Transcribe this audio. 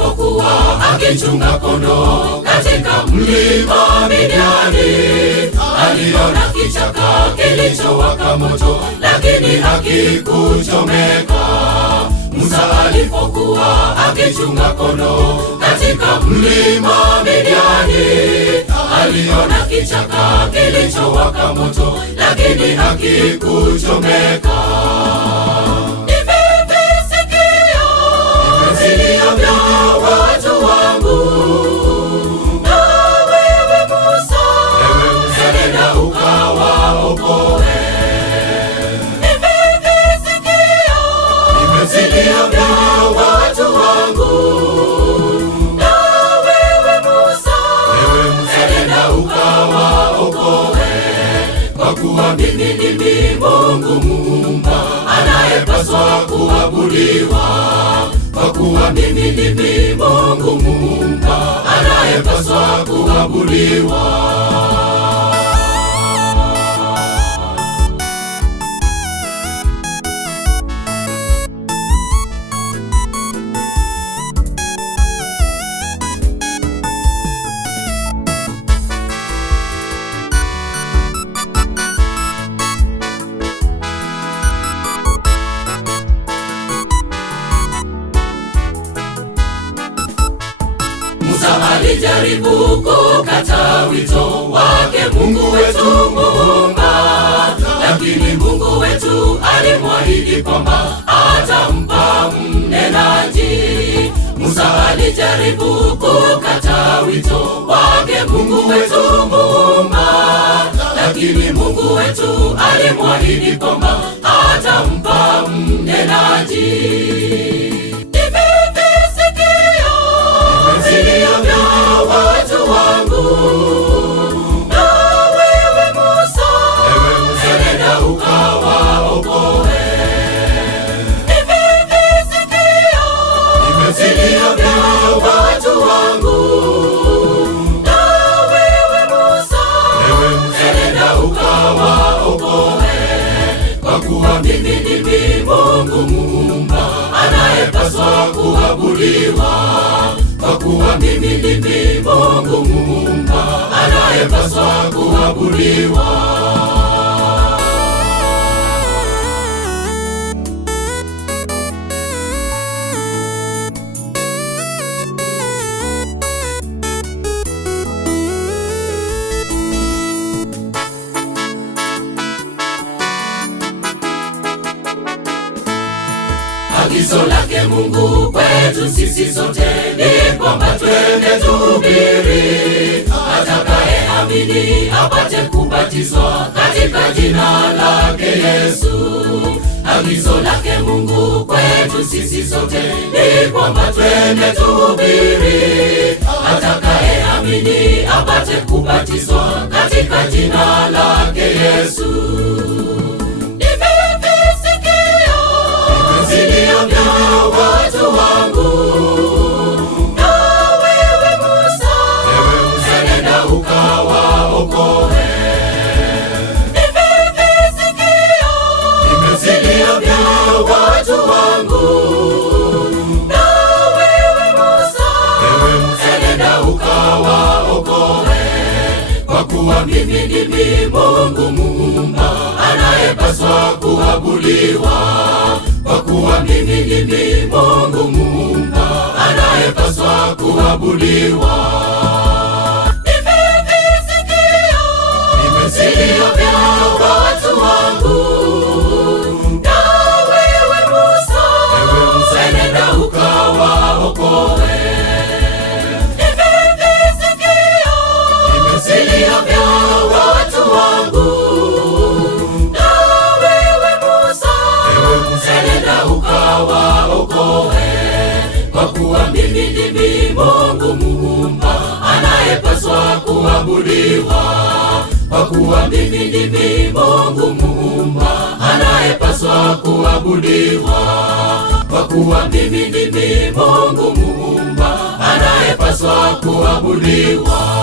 alipokuwa akichunga kondoo katika mlima Midiani, aliona kichaka kilichowaka moto lakini hakikuchomeka. Musa alipokuwa akichunga kondoo katika mlima Midiani, aliona kichaka kilichowaka moto lakini hakikuchomeka. Nimesikia vya watu wangu, na wewe Musa, nenda ukawaokoe. Nimesikia vya watu wangu, na wewe Musa, nenda ukawaokoe. Kwa kuwa mimi ndimi Mungu Muumba anayepaswa kuabudiwa. Kwa kuwa mimi ndimi Mungu Muumba anayepaswa kuabudiwa. Musa alijaribu kukata wito wake Mungu wetu Muumba, lakini Mungu wetu alimwahidi kwamba atampa mnenaji. Musa alijaribu kukata wito wake Mungu wetu Muumba, lakini Mungu wetu alimwahidi kwamba atampa mnenaji. Nimesikia vya watu wangu, na wewe Musa, nenda ukawaokoe. Nimesikia vya watu wangu, na wewe Musa, nenda ukawaokoe. Kwa kuwa mimi ndimi Mungu Muumba anayepaswa kuabudiwa. Kwa kuwa mimi ndimi Mungu Muumba anayepaswa kuabudiwa. Agizo lake Mungu kwetu sisi sote ni kwamba twende tuhubiri, atakayeamini apate kubatizwa katika jina lake Yesu. Agizo lake Mungu kwetu sisi sote ni kwamba twende tuhubiri, atakayeamini apate kubatizwa katika jina lake Yesu. Nimesikia vya watu wangu, na wewe Musa, nenda ukawaokoe. Nimesikia vya watu wangu, na wewe Musa, nenda ukawaokoe. Kwa kuwa mimi ndimi Mungu Muumba anayepaswa kuabudiwa. Kwa kuwa mimi ndimi Mungu Muumba anayepaswa kuabudiwa. Nimesikia vya watu wangu, na wewe Musa, nenda ukawaokoe. Nimesikia vya watu wangu, na wewe Musa, nenda ukawaokoe. Kwa kuwa mimi ndimi Mungu Muumba anayepaswa kuabudiwa. Kwa kuwa mimi ndimi Mungu Muumba anayepaswa kuabudiwa. Kwa kuwa mimi ndimi Mungu Muumba anayepaswa kuabudiwa.